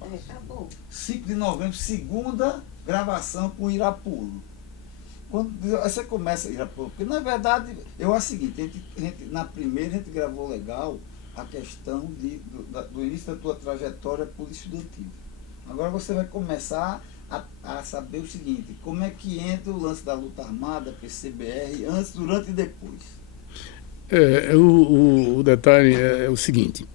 Acabou. 5 de novembro, segunda gravação com Irapuru. Quando você começa Irapuru, porque na verdade, eu acho o seguinte, na primeira a gente gravou legal a questão do início da tua trajetória político-estudantil. Agora você vai começar a saber o seguinte, como é que entra o lance da luta armada, PCBR, antes, durante e depois. O detalhe é o seguinte,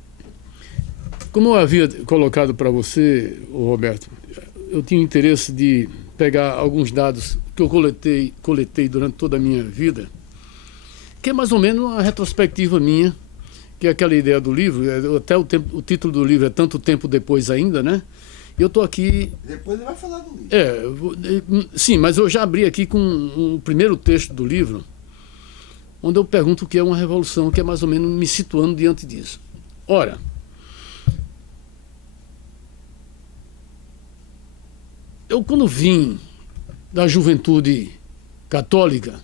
como eu havia colocado para você, Roberto, eu tinha interesse de pegar alguns dados que eu coletei durante toda a minha vida, que é mais ou menos uma retrospectiva minha, que é aquela ideia do livro, até o título do livro é Tanto Tempo Depois Ainda, né? Eu estou aqui... Depois ele vai falar do livro. Sim, mas eu já abri aqui com o primeiro texto do livro, onde eu pergunto o que é uma revolução, que é mais ou menos me situando diante disso. Ora, eu quando vim da juventude católica,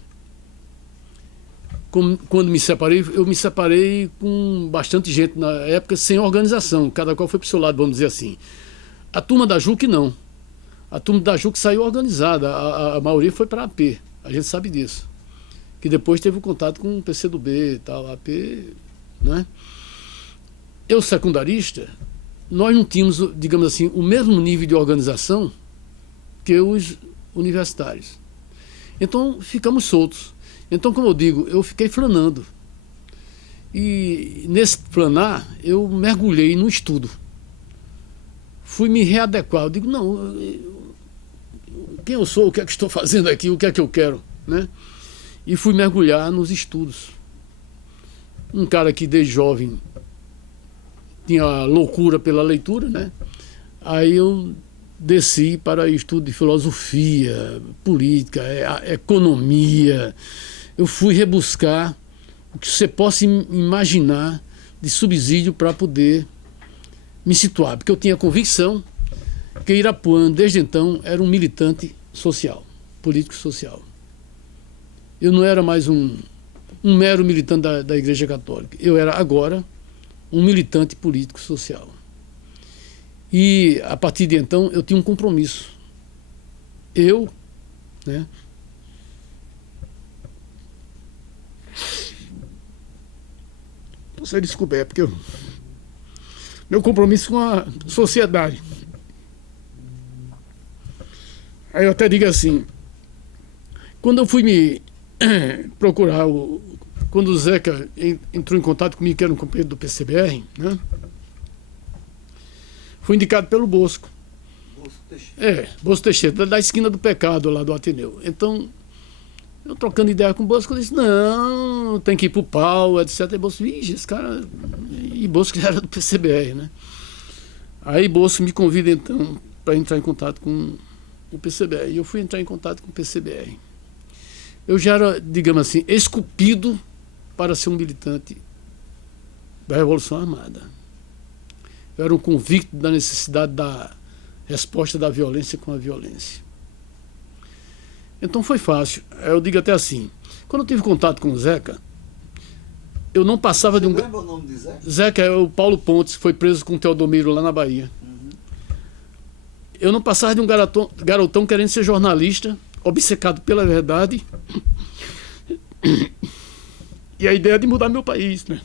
quando me separei, eu me separei com bastante gente na época, sem organização, cada qual foi para o seu lado, vamos dizer assim. A turma da JUC não. A turma da JUC saiu organizada, a maioria foi para a AP, a gente sabe disso. Que depois teve o contato com o PCdoB e tal, a AP, né? Eu, secundarista, nós não tínhamos, digamos assim, o mesmo nível de organização que os universitários. Então, ficamos soltos. Então, como eu digo, eu fiquei flanando. E nesse flanar, eu mergulhei no estudo. Fui me readequar. Eu digo, não, quem eu sou, o que é que estou fazendo aqui, o que é que eu quero, né? E fui mergulhar nos estudos. Um cara que desde jovem tinha loucura pela leitura, né? Aí eu desci para estudo de filosofia, política, economia. Eu fui rebuscar o que você possa imaginar de subsídio para poder me situar, porque eu tinha convicção que Irapuã, desde então, era um militante social, político-social. Eu não era mais um mero militante da Igreja Católica. Eu era agora um militante político-social. E, a partir de então, eu tinha um compromisso. Eu, né? Você desculpa, é porque meu compromisso com a sociedade. Aí eu até digo assim, quando eu fui me procurar, quando o Zeca entrou em contato comigo, que era um companheiro do PCBR, né? Fui indicado pelo Bosco. Bosco Teixeira. Bosco Teixeira, da esquina do Pecado, lá do Ateneu. Então, eu trocando ideia com o Bosco, eu disse, não, tem que ir pro pau, etc. E Bosco, vixe, esse cara... E Bosco era do PCBR, né? Aí Bosco me convida, então, para entrar em contato com o PCBR. E eu fui entrar em contato com o PCBR. Eu já era, digamos assim, esculpido para ser um militante da Revolução Armada. Eu era um convicto da necessidade da resposta da violência com a violência. Então foi fácil. Eu digo até assim, quando eu tive contato com o Zeca, eu não passava de um... Você lembra o nome de Zeca? Zeca é o Paulo Pontes, que foi preso com o Teodomiro lá na Bahia. Uhum. Eu não passava de um garotão querendo ser jornalista, obcecado pela verdade, e a ideia de mudar meu país, né?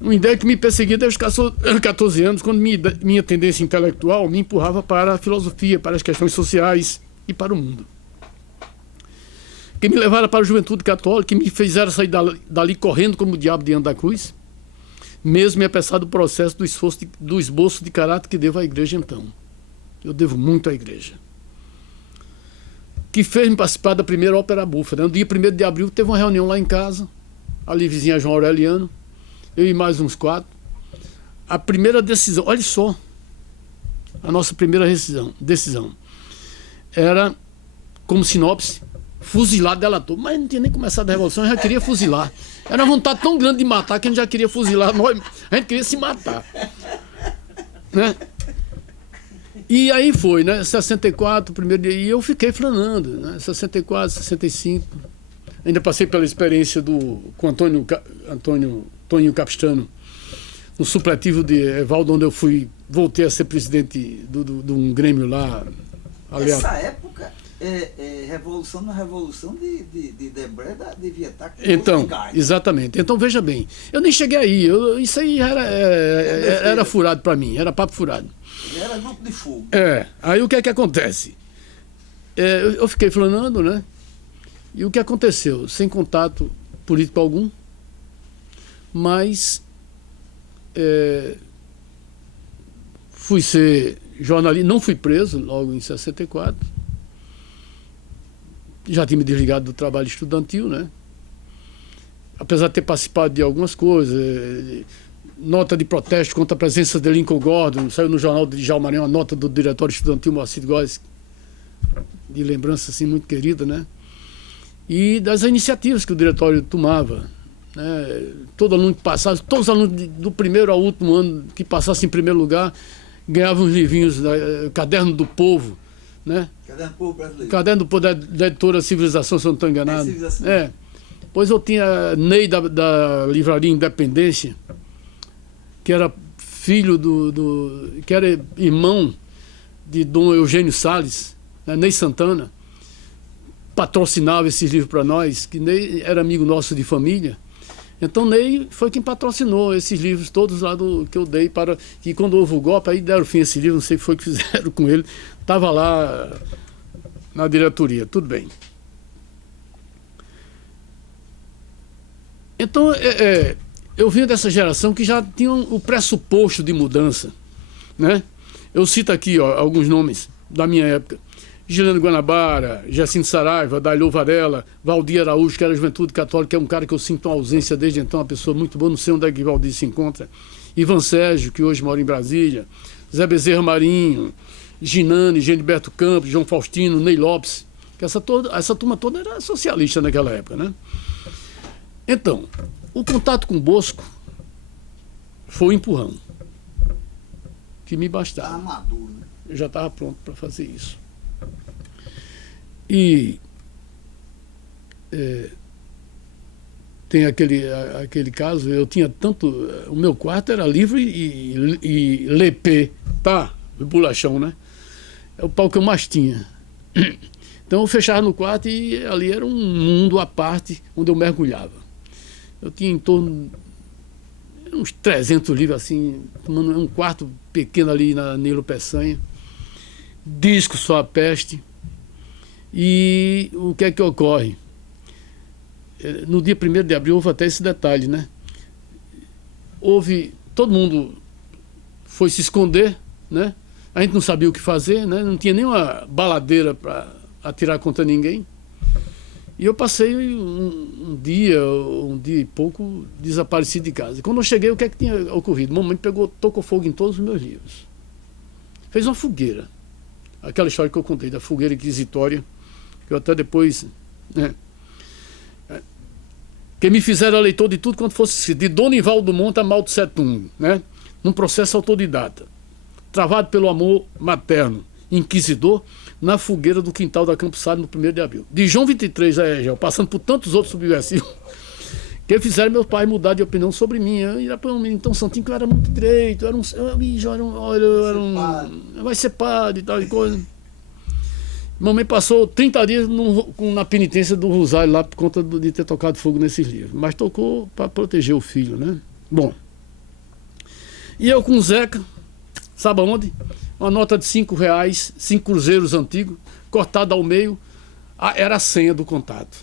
Uma ideia que me perseguia desde os 14 anos, quando minha tendência intelectual me empurrava para a filosofia, para as questões sociais e para o mundo. Que me levaram para a juventude católica, que me fizeram sair dali correndo como o diabo diante da cruz, mesmo apesar do processo do esboço de caráter que devo à igreja então. Eu devo muito à igreja. Que fez-me participar da primeira ópera bufa. Né? No dia 1º de abril teve uma reunião lá em casa, ali vizinha João Aureliano, eu e mais uns 4. A primeira decisão, olha só, a nossa primeira decisão era, como sinopse, fuzilar delator. Mas não tinha nem começado a revolução, eu já queria fuzilar. Era uma vontade tão grande de matar que a gente já queria fuzilar, a gente queria se matar. Né? E aí foi, né? 64, primeiro dia, e eu fiquei flanando, né? 64, 65. Ainda passei pela experiência com Antônio Toninho Capistrano, no supletivo de Evaldo, onde eu voltei a ser presidente de um grêmio lá. Nessa época, revolução na revolução de Debré devia estar com então, gás. Exatamente. Então, veja bem, eu nem cheguei aí, isso aí era furado para mim, era papo furado. Era grupo de fogo. Aí o que é que acontece? Eu fiquei flanando, né? E o que aconteceu? Sem contato político algum, mas fui ser jornalista, não fui preso logo em 64. Já tinha me desligado do trabalho estudantil, né? Apesar de ter participado de algumas coisas, nota de protesto contra a presença de Lincoln Gordon, saiu no jornal de Djalma Maranhão, uma nota do diretório estudantil Moacir Góes, de lembrança assim muito querida, né? E das iniciativas que o diretório tomava, né? Todo aluno que passasse, todos os alunos do primeiro ao último ano que passassem em primeiro lugar ganhavam uns livrinhos, Caderno do Povo, né? Caderno do Povo Brasileiro. Caderno do Povo da editora Civilização, se eu não estou enganado. Pois eu tinha Ney da livraria Independência, que era filho que era irmão de Dom Eugênio Salles, né? Ney Santana, patrocinava esses livros para nós, que Ney era amigo nosso de família. Então Ney foi quem patrocinou esses livros todos lá que eu dei para que quando houve o golpe, aí deram fim a esse livro, não sei o que foi que fizeram com ele, estava lá na diretoria, tudo bem. Então eu vinha dessa geração que já tinha o pressuposto de mudança, né? Eu cito aqui alguns nomes da minha época: Gileno Guanabara, Jacinto Saraiva, Dailô Varela, Valdir Araújo, que era a Juventude Católica, que é um cara que eu sinto uma ausência desde então, uma pessoa muito boa, não sei onde é que Valdir se encontra. Ivan Sérgio, que hoje mora em Brasília, Zé Bezerra Marinho, Ginane, Geniberto Campos, João Faustino, Ney Lopes, que essa turma toda era socialista naquela época, né? Então, o contato com o Bosco foi um empurrão que me bastava. Tá maduro, né? Eu já estava pronto para fazer isso. E tem aquele caso, eu tinha tanto... O meu quarto era livre e lepê, tá? O bolachão, né? É o pau que eu mais tinha. Então eu fechava no quarto e ali era um mundo à parte onde eu mergulhava. Eu tinha em torno de uns 300 livros, assim, um quarto pequeno ali na Nilo Peçanha. Disco Só a Peste. E o que é que ocorre? No dia 1º de abril houve até esse detalhe, né? Todo mundo foi se esconder, né? A gente não sabia o que fazer, né? Não tinha nenhuma baladeira para atirar contra ninguém. E eu passei um dia e pouco desaparecido de casa. E quando eu cheguei, o que é que tinha ocorrido? Mamãe tocou fogo em todos os meus livros. Fez uma fogueira. Aquela história que eu contei, da fogueira inquisitória, que eu até depois... né? Que me fizeram leitor de tudo quanto fosse escrito, de Donival Dumont a Mao Tse Tung, né? Num processo autodidata, travado pelo amor materno, inquisidor, na fogueira do quintal da Campos Salles no 1º de abril. De João 23 a Egel, passando por tantos outros subversivos, que fizeram meu pai mudar de opinião sobre mim. Eu ia para um então santinho que eu era muito direito, vai ser padre e tal e coisa. Mamãe passou 30 dias na penitência do Rosário lá por conta de ter tocado fogo nesses livros. Mas tocou para proteger o filho, né? Bom. E eu com o Zeca, sabe aonde? Uma nota de R$5, 5 cruzeiros antigos, cortada ao meio, era a senha do contato.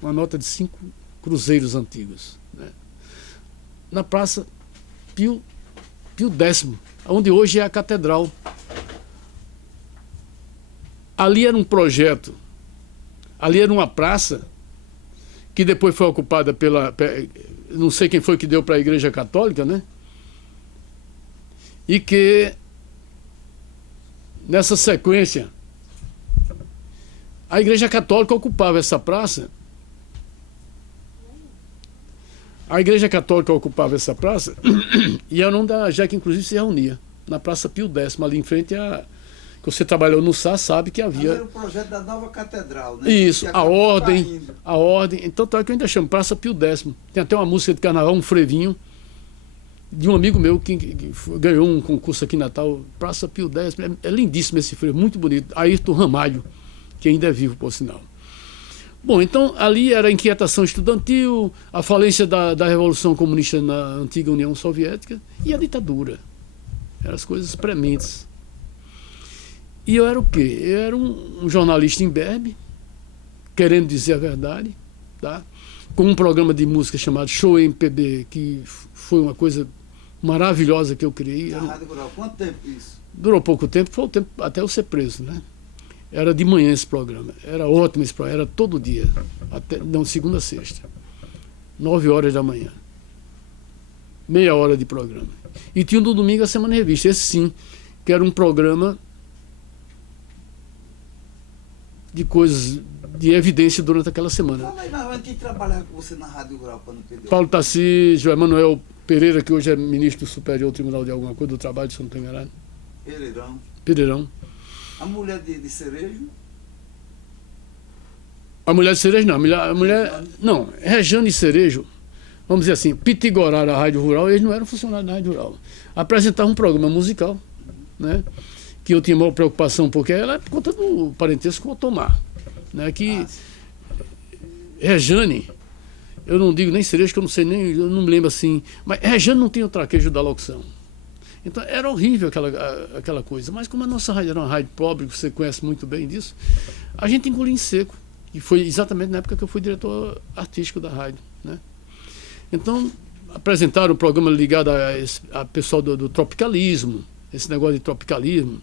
Uma nota de 5 cruzeiros antigos, né? Na Praça Pio X, onde hoje é a Catedral. Ali era um projeto, ali era uma praça que depois foi ocupada não sei quem foi que deu para a Igreja Católica, né? E que nessa sequência a Igreja Católica ocupava essa praça. A Igreja Católica ocupava essa praça e era onde a JEC inclusive se reunia, na Praça Pio X, ali em frente você trabalhou no SAS sabe que Ali havia... era o projeto da nova catedral, né? Isso, Que a acabou ordem, caindo. a ordem. Então, tá que eu ainda chamo Praça Pio X. Tem até uma música de carnaval, um frevinho, de um amigo meu que ganhou um concurso aqui em Natal, Praça Pio X. É lindíssimo esse frevo, muito bonito. Ayrton Ramalho, que ainda é vivo, por sinal. Bom, então ali era a inquietação estudantil, a falência da Revolução Comunista na antiga União Soviética e a ditadura. Eram as coisas prementes. E eu era o quê? Eu era um jornalista imberbe, querendo dizer a verdade, tá? Com um programa de música chamado Show MPB, que foi uma coisa maravilhosa que eu criei. Na Rádio Rural, quanto tempo isso? Durou pouco tempo, foi o tempo até eu ser preso, né? Era de manhã esse programa, era ótimo esse programa, era todo dia, não, segunda a sexta, 9 horas da manhã, meia hora de programa. E tinha no domingo a Semana em Revista, esse sim, que era um programa de coisas de evidência durante aquela semana. Fala aí, mas quem trabalhava com você na Rádio Rural para não perder? Paulo Tarcísio, Emanuel Pereira, que hoje é ministro do Superior Tribunal de alguma coisa, do Trabalho, se eu não estou enganado. Pereirão. A mulher de Cerejo? A mulher de Cerejo não, a mulher não, Rejane Cerejo, vamos dizer assim, pitigoraram a Rádio Rural, eles não eram funcionários da Rádio Rural. Apresentavam um programa musical, né? Que eu tinha maior preocupação, porque ela é por conta do parentesco com o Otomar, né? Que Rejane, eu não digo nem Cerejo, que eu não sei nem, eu não me lembro assim, mas Rejane não tinha o traquejo da locução. Então era horrível aquela coisa, mas como a nossa rádio era uma rádio pobre, você conhece muito bem disso, a gente engoliu em seco, e foi exatamente na época que eu fui diretor artístico da rádio, né? Então apresentaram o programa ligado a pessoal do tropicalismo, esse negócio de tropicalismo,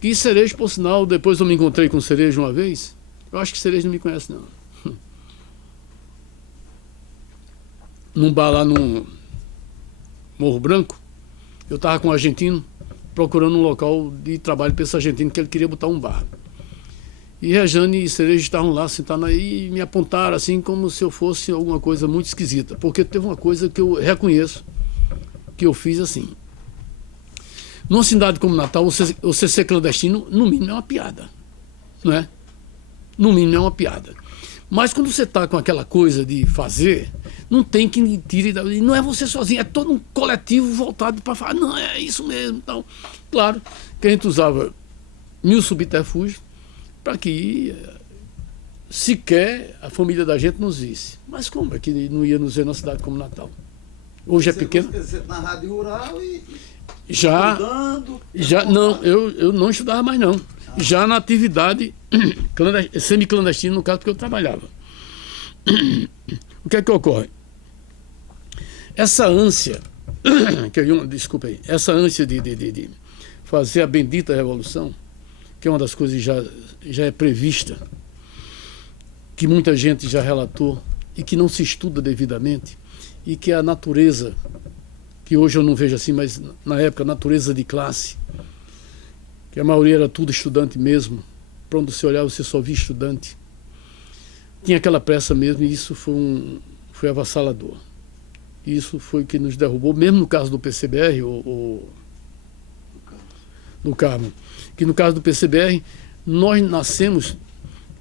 que Cerejo, por sinal, depois eu me encontrei com Cerejo uma vez, eu acho que Cerejo não me conhece não, num bar lá no Morro Branco. Eu estava com um argentino procurando um local de trabalho para esse argentino, que ele queria botar um bar. E Rejane e Cerejo estavam lá sentados aí e me apontaram assim como se eu fosse alguma coisa muito esquisita. Porque teve uma coisa que eu reconheço, que eu fiz assim. Numa cidade como Natal, você ser clandestino, no mínimo é uma piada. Não é? No mínimo é uma piada. Mas quando você está com aquela coisa de fazer, não tem quem tire, não é você sozinho, é todo um coletivo voltado para falar, não, é isso mesmo. Então, claro que a gente usava mil subterfúgios para que sequer a família da gente nos visse. Mas como é que não ia nos ver numa cidade como Natal? Hoje é pequeno. Você na Rádio Rural e já não, eu não estudava mais não. Já na atividade semi-clandestina, no caso, porque eu trabalhava. O que é que ocorre? Essa ânsia, desculpa aí, essa ânsia de fazer a bendita revolução, que é uma das coisas que já é prevista, que muita gente já relatou e que não se estuda devidamente, e que é a natureza, que hoje eu não vejo assim, mas na época, a natureza de classe, que a maioria era tudo estudante mesmo, para onde você olhava você só via estudante. Tinha aquela pressa mesmo e isso foi avassalador. Isso foi o que nos derrubou, mesmo no caso do PCBR, do Carmo, que no caso do PCBR, nós nascemos,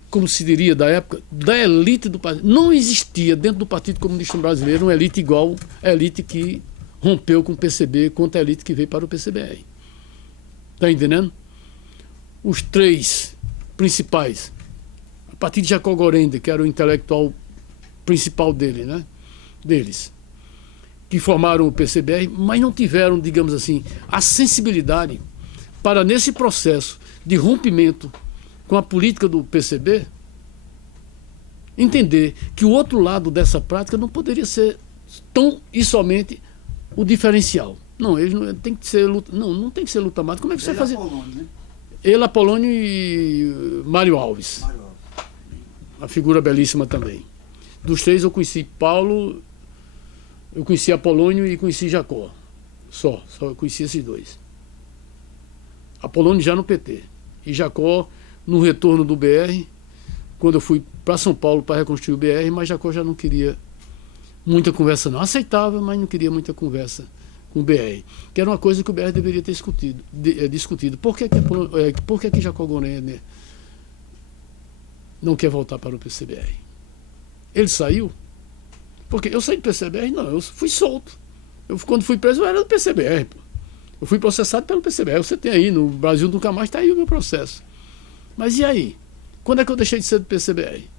como se diria da época, da elite do partido. Não existia dentro do Partido Comunista Brasileiro uma elite igual à elite que rompeu com o PCB contra a elite que veio para o PCBR. Está entendendo? Os três principais, a partir de Jacó Gorende, que era o intelectual principal deles, que formaram o PCBR, mas não tiveram, digamos assim, a sensibilidade para, nesse processo de rompimento com a política do PCB, entender que o outro lado dessa prática não poderia ser tão e somente o diferencial. Não, eles não tem que ser luta, não tem que ser luta mata. Como é que você fazia? Né? Ele, Apolônio e Mário Alves. A figura belíssima também. Dos três eu conheci Paulo, eu conheci Apolônio e conheci Jacó. Só eu conheci esses dois. Apolônio já no PT. E Jacó no retorno do BR, quando eu fui para São Paulo para reconstruir o BR, mas Jacó já não queria muita conversa não. Aceitava, mas não queria muita conversa com o BR, que era uma coisa que o BR deveria ter discutido. Por que Jacó Gorenner não quer voltar para o PCBR? Ele saiu? Porque eu saí do PCBR? Não, eu fui solto. Quando fui preso, eu era do PCBR. Pô. Eu fui processado pelo PCBR. Você tem aí, no Brasil Nunca Mais, está aí o meu processo. Mas e aí? Quando é que eu deixei de ser do PCBR?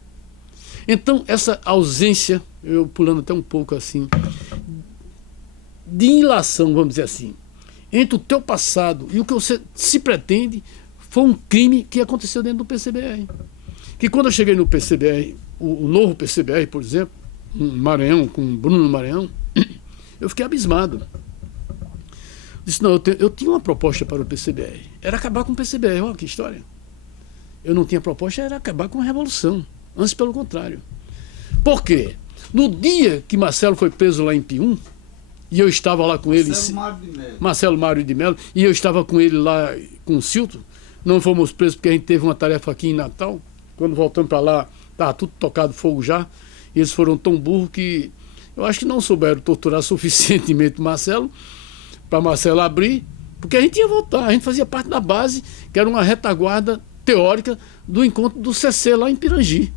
Então, essa ausência, eu pulando até um pouco assim, de ilação, vamos dizer assim, entre o teu passado e o que você se pretende, foi um crime que aconteceu dentro do PCBR. Que quando eu cheguei no PCBR, o novo PCBR, por exemplo, no Maranhão, com o Bruno Maranhão, eu fiquei abismado. Disse, não, eu tinha uma proposta para o PCBR. Era acabar com o PCBR, olha que história. Eu não tinha proposta, era acabar com a revolução. Antes, pelo contrário. Por quê? No dia que Marcelo foi preso lá em Pium, e eu estava lá com ele... Marcelo Mário de Mello. E eu estava com ele lá, com o Cilton. Não fomos presos porque a gente teve uma tarefa aqui em Natal. Quando voltamos para lá, estava tudo tocado fogo já. E eles foram tão burros que eu acho que não souberam torturar suficientemente Marcelo, para Marcelo abrir, porque a gente ia voltar. A gente fazia parte da base, que era uma retaguarda teórica do encontro do CC lá em Pirangi.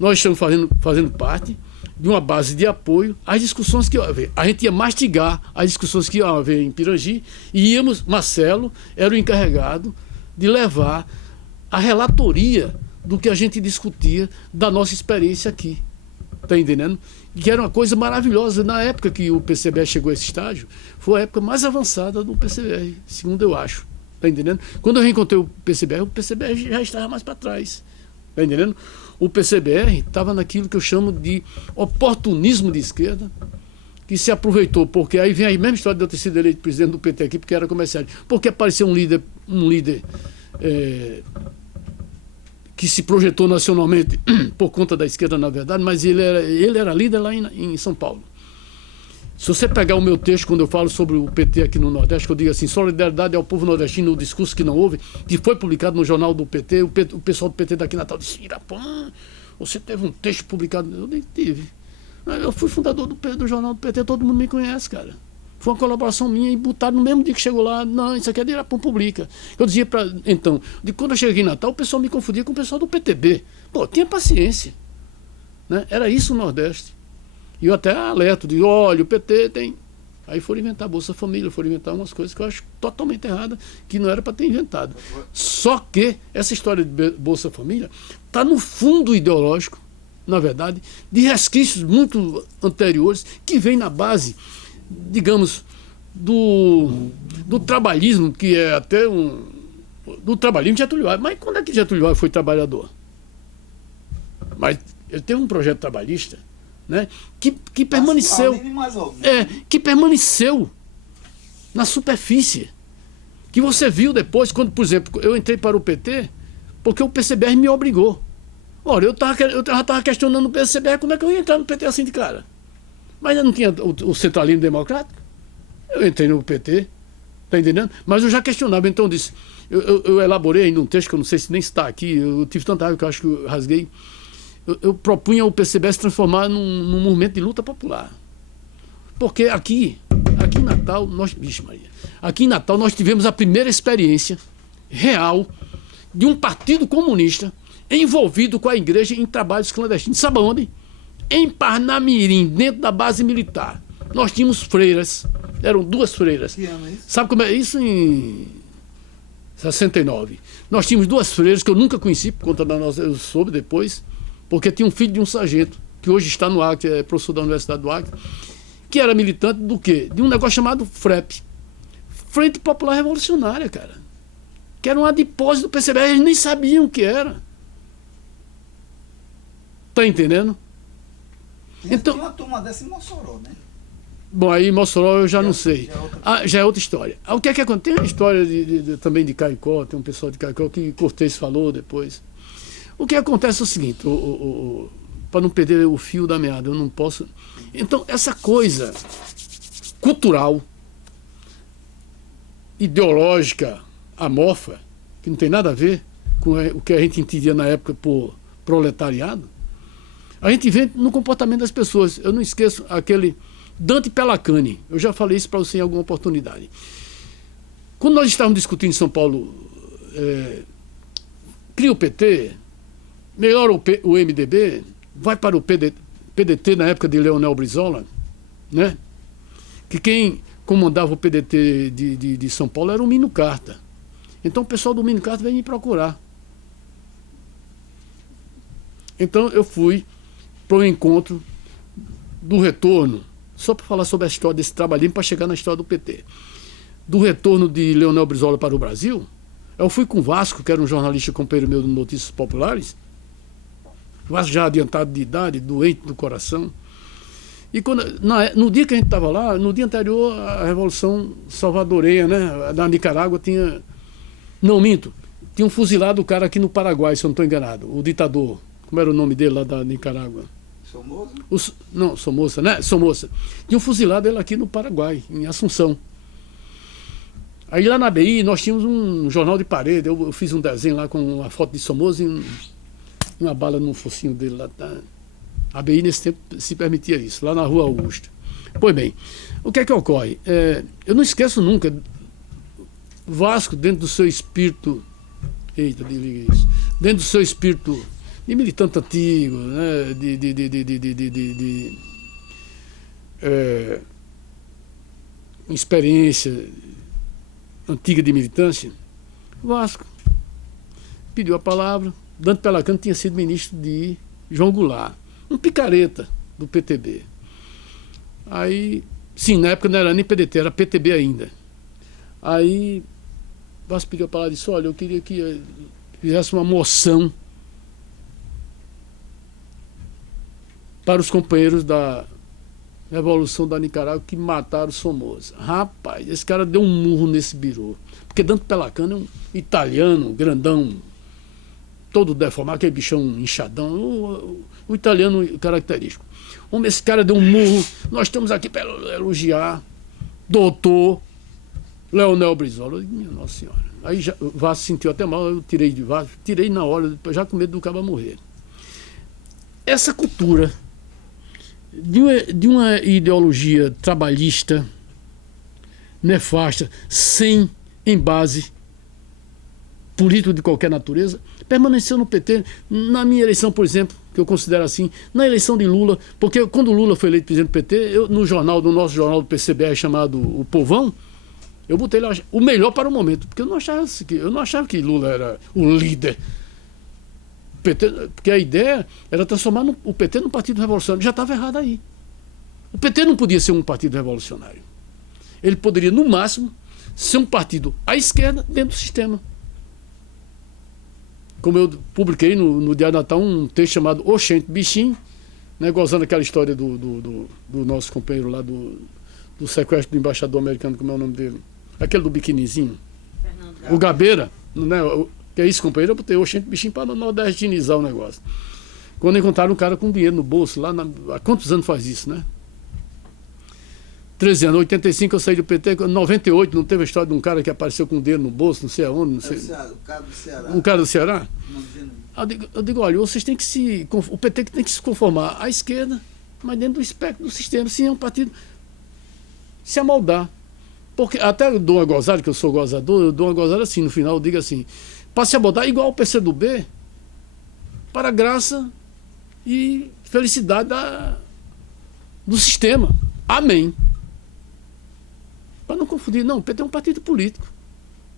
Nós estamos fazendo parte de uma base de apoio às discussões que ia haver. A gente ia mastigar as discussões que iam haver em Pirangi e Marcelo era o encarregado de levar a relatoria do que a gente discutia da nossa experiência aqui. Está entendendo? Que era uma coisa maravilhosa. Na época que o PCBR chegou a esse estágio, foi a época mais avançada do PCBR, segundo eu acho. Está entendendo? Quando eu reencontrei o PCBR já estava mais para trás. Está entendendo? O PCBR estava naquilo que eu chamo de oportunismo de esquerda, que se aproveitou, porque aí vem a mesma história de eu ter sido eleito presidente do PT aqui, porque era comerciário. Porque apareceu um líder que se projetou nacionalmente por conta da esquerda, na verdade, mas ele era líder lá em São Paulo. Se você pegar o meu texto, quando eu falo sobre o PT aqui no Nordeste, que eu digo assim, solidariedade ao povo nordestino, o discurso que não houve, que foi publicado no jornal do PT, o pessoal do PT daqui em Natal disse, Irapã, você teve um texto publicado? Eu nem tive. Eu fui fundador do jornal do PT, todo mundo me conhece, cara. Foi uma colaboração minha e botaram no mesmo dia que chegou lá, não, isso aqui é de Irapã Publica. Eu dizia então, quando eu cheguei em Natal, o pessoal me confundia com o pessoal do PTB. Pô, tinha paciência. Né? Era isso o Nordeste. E eu até alerto, digo, olha, o PT tem... Aí foram inventar a Bolsa Família, foram inventar umas coisas que eu acho totalmente erradas, que não era para ter inventado. Só que essa história de Bolsa Família está no fundo ideológico, na verdade, de resquícios muito anteriores, que vem na base, digamos, do trabalhismo, que é até do trabalhismo de Getúlio Vargas. Mas quando é que Getúlio Vargas foi trabalhador? Mas ele teve um projeto trabalhista, né, que permaneceu, que permaneceu na superfície, que você viu depois, quando, por exemplo, eu entrei para o PT, porque o PCBR me obrigou. Ora, eu já estava questionando o PCBR, como é que eu ia entrar no PT assim de cara? Mas eu não tinha o centralismo democrático. Eu entrei no PT, tá entendendo? Mas eu já questionava, então eu disse, eu elaborei ainda um texto, que eu não sei se nem está aqui, eu tive tanta raiva que eu acho que eu rasguei. Eu propunha o PCB se transformar num movimento de luta popular. Porque aqui em Natal, aqui em Natal nós tivemos a primeira experiência real de um partido comunista envolvido com a igreja em trabalhos clandestinos. Sabe onde? Em Parnamirim, dentro da base militar. Nós tínhamos freiras, eram 2 freiras. Que ano é isso? Sabe como é isso? Em 69. Nós tínhamos 2 freiras que eu nunca conheci, por conta da nossa, eu soube depois, porque tinha um filho de um sargento, que hoje está no Acre, é professor da Universidade do Acre, que era militante do quê? De um negócio chamado FREP. Frente Popular Revolucionária, cara. Que era uma adipose do PCB, eles nem sabiam o que era. Tá entendendo? Então, tinha uma turma dessa em Mossoró, né? Bom, aí em Mossoró eu já não sei. Já é outra história. O que é que acontece? Tem uma história também de Caicó, tem um pessoal de Caicó que Cortez falou depois. O que acontece é o seguinte, para não perder o fio da meada, eu não posso... Então, essa coisa cultural, ideológica, amorfa, que não tem nada a ver com o que a gente entendia na época por proletariado, a gente vê no comportamento das pessoas. Eu não esqueço aquele Dante Pelacani, eu já falei isso para você em alguma oportunidade. Quando nós estávamos discutindo em São Paulo, cria o PT, melhora o MDB, vai para o PDT na época de Leonel Brizola, né? Que quem comandava o PDT de São Paulo era o Mino Carta. Então o pessoal do Mino Carta veio me procurar. Então eu fui para o encontro do retorno, só para falar sobre a história desse trabalhinho, para chegar na história do PT. Do retorno de Leonel Brizola para o Brasil, eu fui com o Vasco, que era um jornalista companheiro meu de Notícias Populares. O Vasco já adiantado de idade, doente do coração. E no dia que a gente estava lá, no dia anterior, a Revolução Salvadorenha, né, da Nicarágua tinha... Não, minto. Tinham fuzilado o cara aqui no Paraguai, se eu não estou enganado. O ditador. Como era o nome dele lá da Nicarágua? Somoza? Não, Somoza, né? Somoza. Tinham fuzilado ele aqui no Paraguai, em Assunção. Aí lá na BI nós tínhamos um jornal de parede. Eu fiz um desenho lá com uma foto de Somoza e uma bala no focinho dele lá. Tá? A BI nesse tempo se permitia isso, lá na Rua Augusta. Pois bem, o que é que ocorre? Eu não esqueço nunca, Vasco, dentro do seu espírito, dentro do seu espírito de militante antigo, né, experiência antiga de militância, Vasco pediu a palavra. Dante Pelacani tinha sido ministro de João Goulart, um picareta do PTB. Aí, sim, na época não era nem PDT, era PTB ainda. Aí, Vasco pediu a palavra e disse: olha, eu queria que fizesse uma moção para os companheiros da Revolução da Nicarágua que mataram Somoza. Rapaz, esse cara deu um murro nesse birô. Porque Dante Pelacani é um italiano, grandão, todo deformado, aquele bichão inchadão, o italiano característico. Esse cara deu um murro. Nós estamos aqui para elogiar doutor Leonel Brizola. Eu digo, minha Nossa Senhora. Aí o Vasco sentiu até mal, eu tirei de Vasco, tirei na hora, já com medo do cara morrer. Essa cultura de uma ideologia trabalhista, nefasta, sem embase político de qualquer natureza, permaneceu no PT. Na minha eleição, por exemplo, que eu considero assim, na eleição de Lula, porque quando Lula foi eleito presidente do PT, eu, no nosso jornal do PCBR chamado O Povão, eu botei lá o melhor para o momento, porque eu não achava que Lula era o líder. PT, porque a ideia era transformar o PT num partido revolucionário. Já estava errado aí. O PT não podia ser um partido revolucionário. Ele poderia, no máximo, ser um partido à esquerda dentro do sistema. Como eu publiquei no Diário Natal um texto chamado Oxente Bichinho, né, gozando aquela história do nosso companheiro lá do sequestro do embaixador americano, como é o nome dele? Aquele do biquinizinho. O Gabeira, né? Que é isso, companheiro? Eu botei Oxente Bichinho para nordestinizar o negócio. Quando encontraram um cara com dinheiro no bolso, lá há quantos anos faz isso, né? 13 anos, 85 eu saí do PT, 98 não teve a história de um cara que apareceu com dinheiro no bolso, não sei aonde, não sei. O cara do Ceará. Um cara do Ceará? Eu digo, olha, vocês têm que o PT tem que se conformar à esquerda, mas dentro do espectro do sistema, sim, é um partido se amoldar. Porque até eu dou uma gozada, que eu sou gozador, eu dou uma gozada assim, no final eu digo assim, para se abordar igual o PCdoB, para a graça e felicidade do sistema. Amém. Para não confundir, não, o PT é um partido político.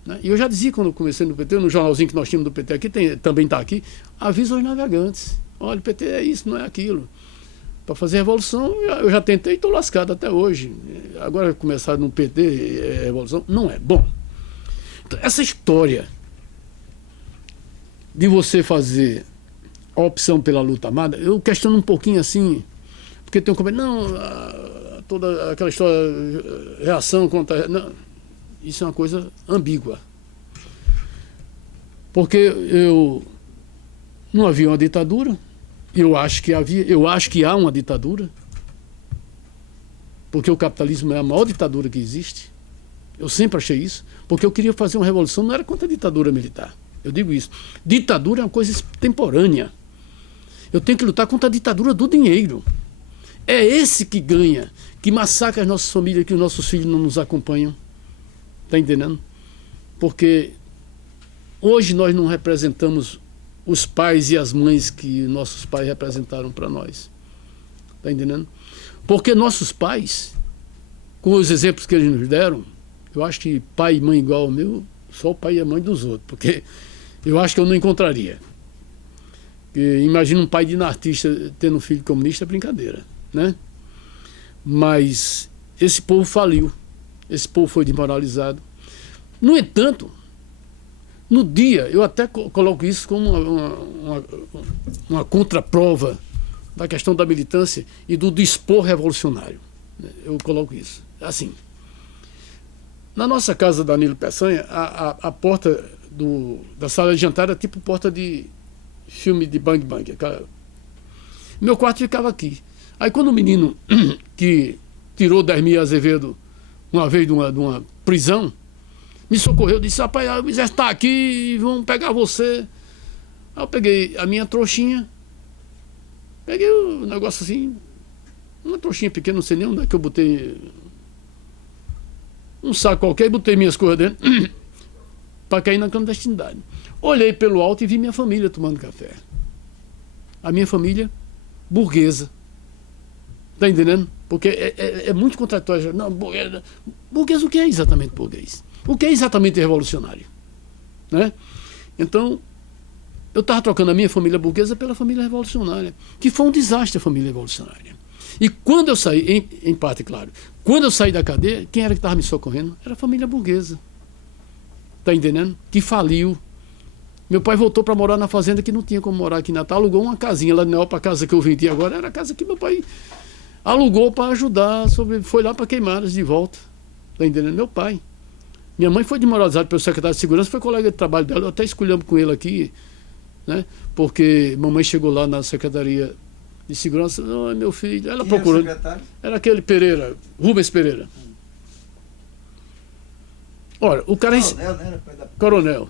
Né? E eu já dizia quando eu comecei no PT, no jornalzinho que nós tínhamos do PT aqui, também está aqui, avisa os navegantes. Olha, o PT é isso, não é aquilo. Para fazer revolução, eu já tentei e estou lascado até hoje. Agora começar no PT, revolução, não é. Bom, então, essa história de você fazer a opção pela luta armada, eu questiono um pouquinho assim, porque tem um comentário, não, toda aquela história, reação contra... Não, isso é uma coisa ambígua. Porque não havia uma ditadura, eu acho que há uma ditadura, porque o capitalismo é a maior ditadura que existe. Eu sempre achei isso, porque eu queria fazer uma revolução, não era contra a ditadura militar. Eu digo isso. Ditadura é uma coisa extemporânea. Eu tenho que lutar contra a ditadura do dinheiro. É esse que ganha, que massacra as nossas famílias, que os nossos filhos não nos acompanham. Está entendendo? Porque hoje nós não representamos os pais e as mães que nossos pais representaram para nós. Está entendendo? Porque nossos pais, com os exemplos que eles nos deram, eu acho que pai e mãe igual ao meu, só o pai e a mãe dos outros, porque eu acho que eu não encontraria. Porque imagina um pai dinartista tendo um filho comunista, é brincadeira, né? Mas esse povo faliu, esse povo foi desmoralizado. No entanto, no dia, eu até coloco isso como uma contraprova da questão da militância e do dispor revolucionário. Eu coloco isso. Assim, na nossa casa, Danilo Peçanha, a porta da sala de jantar era tipo porta de filme de Bang Bang. Meu quarto ficava aqui. Aí quando o menino que tirou Dermi Azevedo uma vez de uma prisão, me socorreu, disse, rapaz, o exército está aqui e vão pegar você. Aí eu peguei a minha trouxinha, peguei o negócio assim, uma trouxinha pequena, não sei nem onde é que eu botei, um saco qualquer, e botei minhas coisas dentro, para cair na clandestinidade. Olhei pelo alto e vi minha família tomando café. A minha família burguesa. Está entendendo? Porque é muito contraditório. Não, burguês, o que é exatamente burguês? O que é exatamente revolucionário? Né? Então, eu estava trocando a minha família burguesa pela família revolucionária, que foi um desastre a família revolucionária. E quando eu saí, em parte, claro, quando eu saí da cadeia, quem era que estava me socorrendo? Era a família burguesa. Está entendendo? Que faliu. Meu pai voltou para morar na fazenda que não tinha como morar aqui em Natal, alugou uma casinha lá de Neol, para a casa que eu vendi agora, era a casa que meu pai alugou para ajudar, foi lá para Queimadas de volta. Está entendendo? Meu pai. Minha mãe foi desmoralizada pelo secretário de segurança, foi colega de trabalho dela, eu até escolhemos com ele aqui, né? Porque mamãe chegou lá na secretaria de segurança, não, meu filho, ela procurou. Era aquele Pereira, Rubens Pereira. Ora, o cara. Coronel.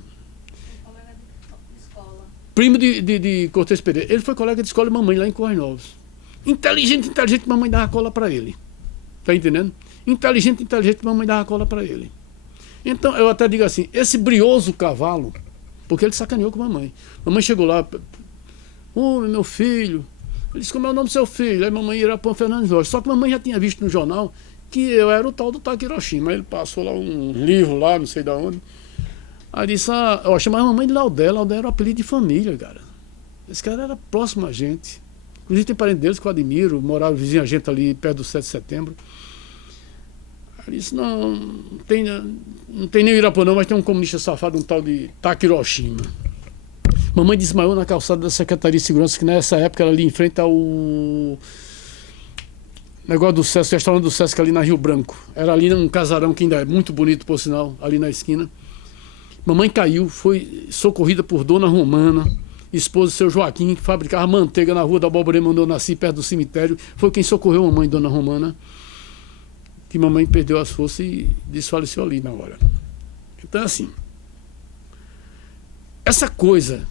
Primo de Cortez Pereira. Ele foi colega de escola de mamãe lá em Correios Novos. Inteligente, mamãe dava cola para ele. Tá entendendo? Inteligente, mamãe dava cola para ele. Então, eu até digo assim, esse brioso cavalo, porque ele sacaneou com a mamãe. Mamãe chegou lá, meu filho. Ele disse, como é o nome do seu filho? Aí mamãe era Irapã Fernandes Jorge. Só que mamãe já tinha visto no jornal que eu era o tal do Takiroshima. Ele passou lá um livro lá, não sei de onde. Aí disse, eu chamava a mamãe de Laudé. Laudé era o apelido de família, cara. Esse cara era próximo a gente. Inclusive tem parente deles que eu admiro, morava vizinho a gente ali perto do 7 de setembro. Aí disse, não tem nem Irapã não, mas tem um comunista safado, um tal de Takiroshima. Mamãe desmaiou na calçada da Secretaria de Segurança, que nessa época era ali em frente ao negócio do Sesc, restaurante do Sesc ali na Rio Branco. Era ali num casarão que ainda é muito bonito, por sinal, ali na esquina. Mamãe caiu, foi socorrida por Dona Romana, esposa do seu Joaquim, que fabricava manteiga na rua da Alborema, onde eu nasci, perto do cemitério. Foi quem socorreu a mamãe, Dona Romana, que mamãe perdeu as forças e desfaleceu ali na hora. Então, assim, essa coisa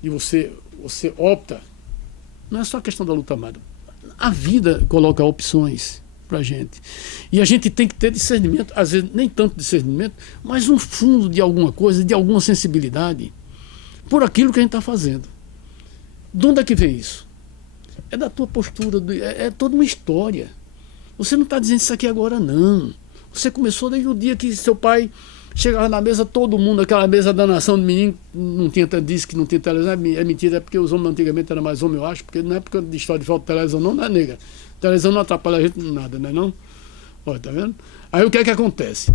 de você opta, não é só a questão da luta armada. A vida coloca opções pra gente. E a gente tem que ter discernimento, às vezes nem tanto discernimento, mas um fundo de alguma coisa, de alguma sensibilidade por aquilo que a gente está fazendo. De onde é que vem isso? É da tua postura, é toda uma história. Você não está dizendo isso aqui agora, não. Você começou desde o dia que seu pai chegava na mesa, todo mundo, aquela mesa da nação do menino, não tinha, disse que não tinha televisão, é mentira, é porque os homens antigamente eram mais homens, eu acho, porque não é porque de história de falta de televisão, não é nega. Televisão não atrapalha a gente em nada, não é não? Olha, tá vendo? Aí o que é que acontece?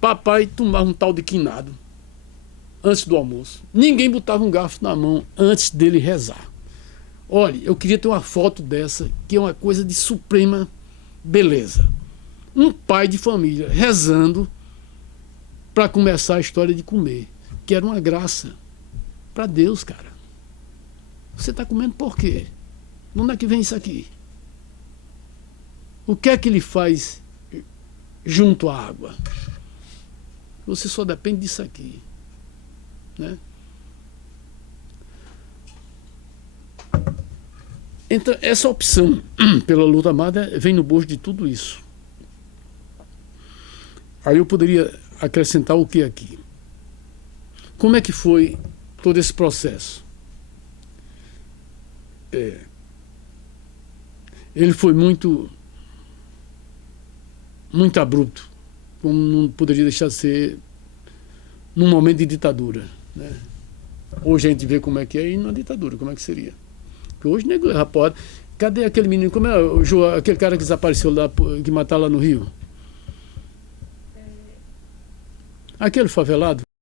Papai tomava um tal de quinado antes do almoço. Ninguém botava um garfo na mão antes dele rezar. Olha, eu queria ter uma foto dessa, que é uma coisa de suprema beleza. Um pai de família rezando para começar a história de comer, que era uma graça para Deus, cara. Você está comendo por quê? De onde é que vem isso aqui? O que é que ele faz junto à água? Você só depende disso aqui, né? Então, essa opção pela luta armada vem no bojo de tudo isso. Aí eu poderia acrescentar o que aqui? Como é que foi todo esse processo? Ele foi muito abrupto, como não poderia deixar de ser num momento de ditadura, né? Hoje a gente vê como é que é, e na ditadura, como é que seria. Porque hoje, nego, rapaz, cadê aquele menino, como é o João, aquele cara que desapareceu lá, que mataram lá no Rio? Aquele favelado.